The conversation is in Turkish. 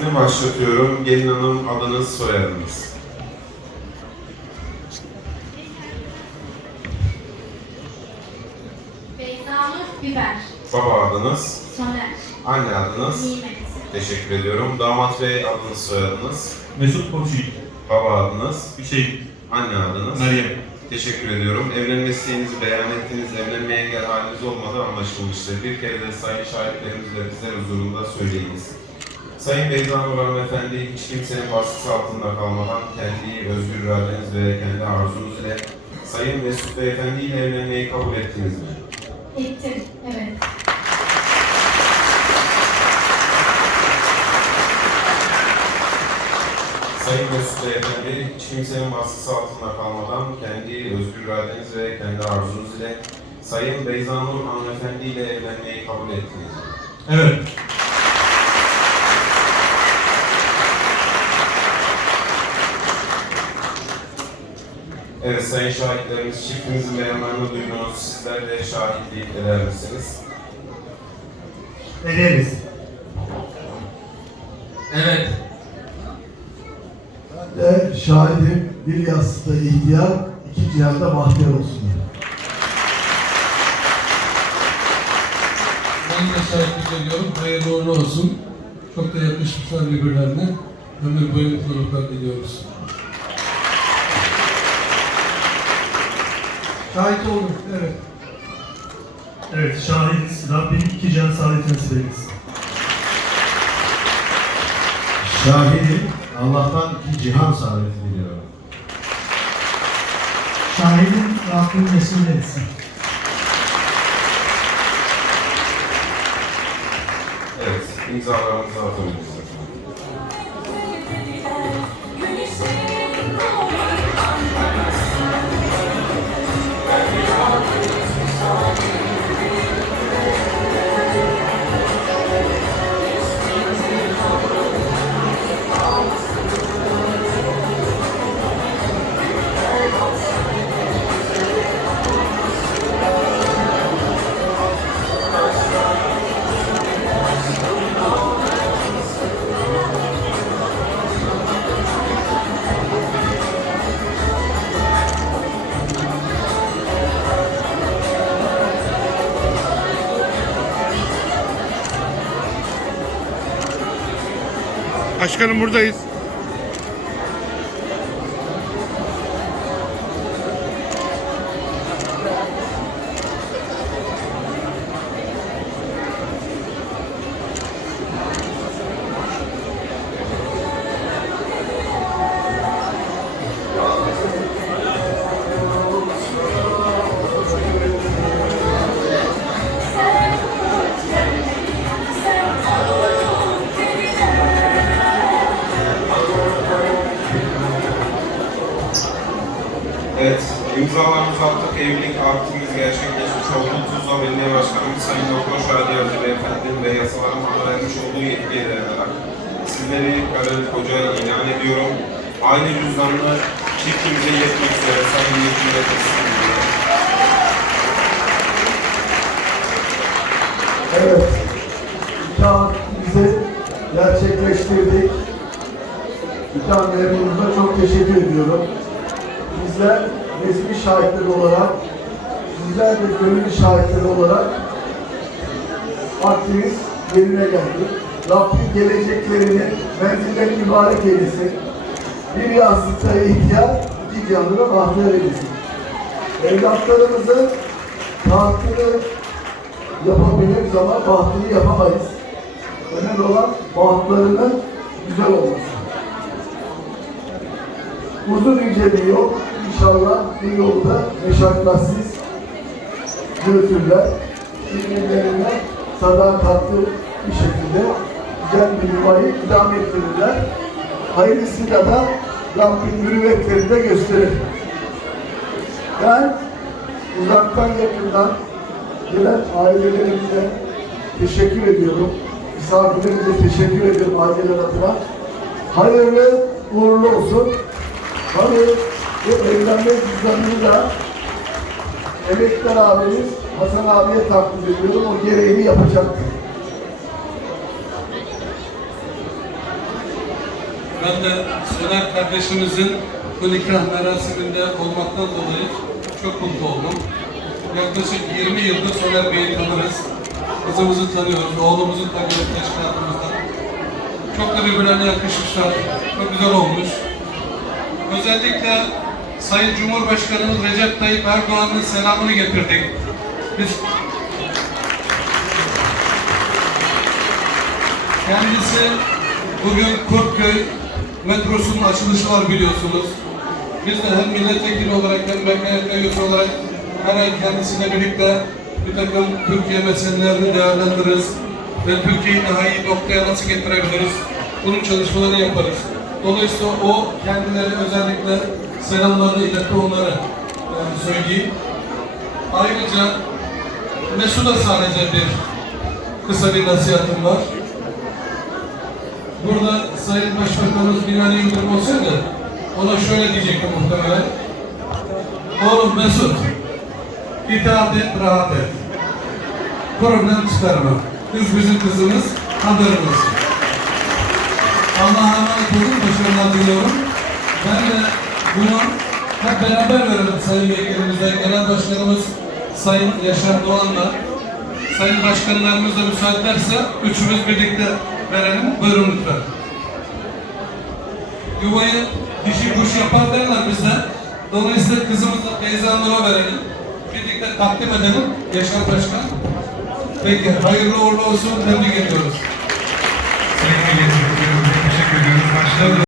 listesini başlatıyorum. Gelin hanım adınız, soyadınız. Beyza Nur Biber. Baba adınız, Soner. anne adınız. Nimet. Teşekkür ediyorum. Damat bey adınız, soyadınız. Mesut Koçyiğit, Baba adınız, Hüseyin, anne adınız. Meryem. Teşekkür ediyorum. Evlenme isteğinizi beyan ettiniz. Evlenmeye engel haliniz olmadığı anlaşılmıştır. Bir kere de sayın şahitlerimizle bizler huzurunda söyleyiniz. Sayın Beyza Nur Hanımefendi hiç kimsenin baskısı altında kalmadan kendi özgür iradeniz ve kendi arzunuz ile Sayın Mesut Beyefendi ile evlenmeyi kabul ettiniz mi? Ettim. Evet. Sayın Mesut Beyefendi hiç kimsenin baskısı altında kalmadan kendi özgür iradeniz ve kendi arzunuz ile Sayın Beyza Nur Hanımefendi ile evlenmeyi kabul ettiniz mi? Evet. Evet sayın şahitlerimiz çiftimizin beyanlarını duydunuz. Sizler de şahitlik eder misiniz? Ederiz. Evet. Ben de şahidim bir yastıkta ihtiyar, iki cihanda bahtiyar olsun. Ben de şahitlik ediyorum. Hayırlı uğurlu olsun. Çok da yakışmışlar birbirlerine. Ömür boyu mutluluklar diliyoruz. Şahit oldum, evet. Evet, şahidiz. Rabbim iki can saadet nasip eylesin. Şahidim, Allah'tan iki cihan saadeti diliyorum. Şahidim Rabbim mesul etsin. Evet, imzalarınızı atabilirsiniz. Başkanım buradayız. Evlilik aktimiz gerçekleşmiş oldu. Tuzla Belediye Başkanımız Sayın Doktor Şadi Avcı Beyefendi'nin ve yasaların bana olduğu yetkiye dayanarak sizleri karı koca ilan ediyorum. Aile cüzdanını çiftimize yetmek üzere Sayın Yetki'yle teslim ediyorum. Evet. İkramimizi gerçekleştirdik. İkram memurumuza çok teşekkür ediyorum. Bizler resmi şahitler olarak, sizler de gönüllü şahitler olarak aktivist yerine geldik. Rabbim geleceklerini menzilleri mübarek eylesin. Bir yastıkta ihtiyar, iki canlıra bahtiyar eylesin. Evlatlarımızı tahtını yapabiliriz ama bahtını yapamayız. Önemli olan bahtlarının güzel olması. Uzun ince bir yol. İnşallah bu yolda meşakkatsiz yürütürler. Birbirlerine sadakatli bir şekilde güzel bir yuvayı idame ettirirler. Hayırlısıyla da Rabbim mürüvvetlerini de gösterir. Ben uzaktan yakından gelen ailelerimize teşekkür ediyorum. Misafirlerimize teşekkür ediyorum aileler adına. Hayırlı uğurlu olsun. Hani bu evlenme cüzdanını da emektar abimiz Hasan abiye takdim ediyorum. O gereğini yapacak. Ben de Soner kardeşimizin bu nikah merasiminde olmaktan dolayı çok mutlu oldum. Yaklaşık 20 yıldır Soner Bey'i tanırız. Kızımızı tanıyoruz, oğlumuzu tanıyoruz teşkilatımızdan. Çok da birbirlerine yakışmışlar. Çok güzel olmuş. Özellikle Sayın Cumhurbaşkanımız Recep Tayyip Erdoğan'ın selamını getirdik. Biz Kendisi bugün Kurtköy metrosunun açılışı var biliyorsunuz. Biz de hem milletvekili olarak hem BKYK üyesi olarak her ay kendisiyle birlikte bir takım Türkiye meselelerini değerlendiririz ve Türkiye'yi daha iyi noktaya nasıl getirebiliriz bunun çalışmalarını yaparız. Dolayısıyla o kendileri özellikle selamlarını iletti onlara yani söyleyeyim. Ayrıca Mesut'a sadece bir kısa bir nasihatim var. Burada Sayın Başbakanımız Binali Yıldırım olsaydı ona şöyle diyecektim muhtemelen. Oğlum Mesut, itaat et, rahat et. Problem çıkarma. Kız bizim kızımız, haberin olsun. Allah'a emanet olun, başarılar diliyorum. Ben de bunu hep beraber verelim Sayın Vekilimizle, Genel Başkanımız Sayın Yaşar Doğan'la, Sayın Başkanlarımız da müsaade ederse üçümüz birlikte verelim. Buyurun lütfen. Yuvayı dişi kuş yapar derler bizde. Dolayısıyla kızımızla Beyza verelim. Birlikte takdim edelim Yaşar Başkan. Peki hayırlı uğurlu olsun. Tebrik ediyoruz. Sayın Milletvekili, teşekkür ediyoruz. Başkanım.